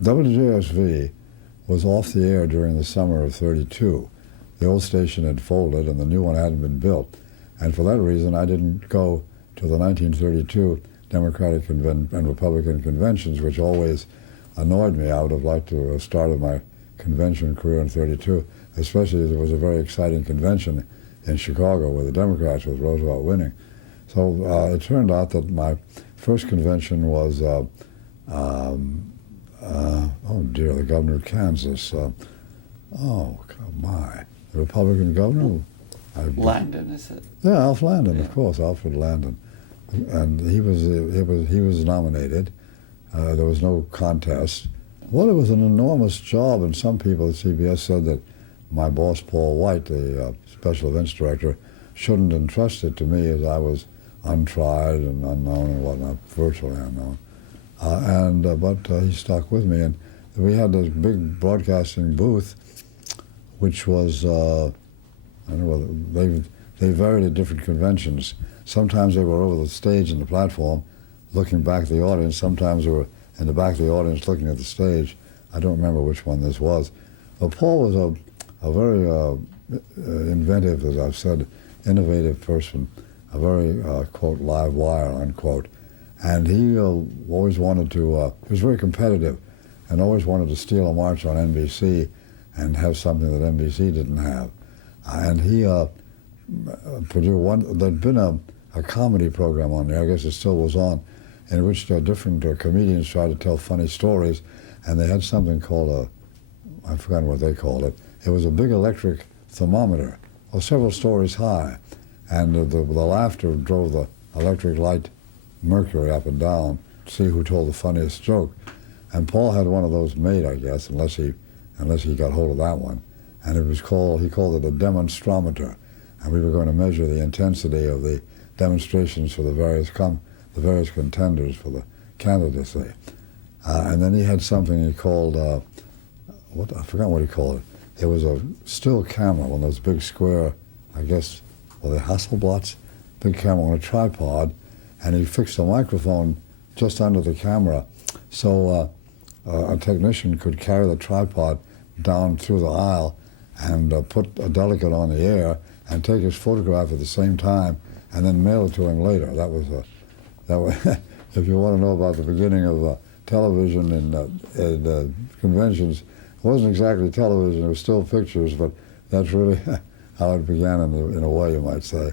WJSV was off the air during the summer of '32. The old station had folded and the new one hadn't been built. And for that reason, I didn't go to the 1932 Democratic and Republican conventions, which always annoyed me. I would have liked to have started my convention career in '32, especially as it was a very exciting convention in Chicago with the Democrats, with Roosevelt winning. So it turned out that my first convention was, oh dear, the governor of Kansas. Oh, my. The Republican governor? Landon, is it? Yeah, Alf Landon, Yeah. of course, Alfred Landon. And he was nominated. There was no contest. Well, it was an enormous job, and some people at CBS said that my boss, Paul White, the special events director, shouldn't entrust it to me, as I was untried and unknown and whatnot, virtually unknown. But he stuck with me, and we had this big broadcasting booth, which was, I don't know whether they varied at different conventions. Sometimes they were over the stage and the platform, looking back at the audience. Sometimes they were in the back of the audience looking at the stage. I don't remember which one this was. But Paul was a very inventive, as I've said, innovative person, a very, quote, live wire, unquote. And he always wanted to, he was very competitive and always wanted to steal a march on NBC and have something that NBC didn't have. And he produced one, there'd been a comedy program on there, I guess it still was on, in which different comedians tried to tell funny stories, and they had something called I've forgotten what they called it. It was a big electric thermometer, several stories high, and the laughter drove the electric light mercury up and down to see who told the funniest joke. And Paul had one of those made, I guess, unless he got hold of that one. And it was he called it a demonstrometer. And we were going to measure the intensity of the demonstrations for the various contenders for the candidacy. And then he had something he called, I forgot what he called it. It was a still camera, one of those big square, I guess, well, the Hasselblads, big camera on a tripod, and he fixed a microphone just under the camera so a technician could carry the tripod down through the aisle and put a delegate on the air and take his photograph at the same time and then mail it to him later. That was if you want to know about the beginning of television and conventions, it wasn't exactly television, it was still pictures, but that's really how it began in a way, you might say.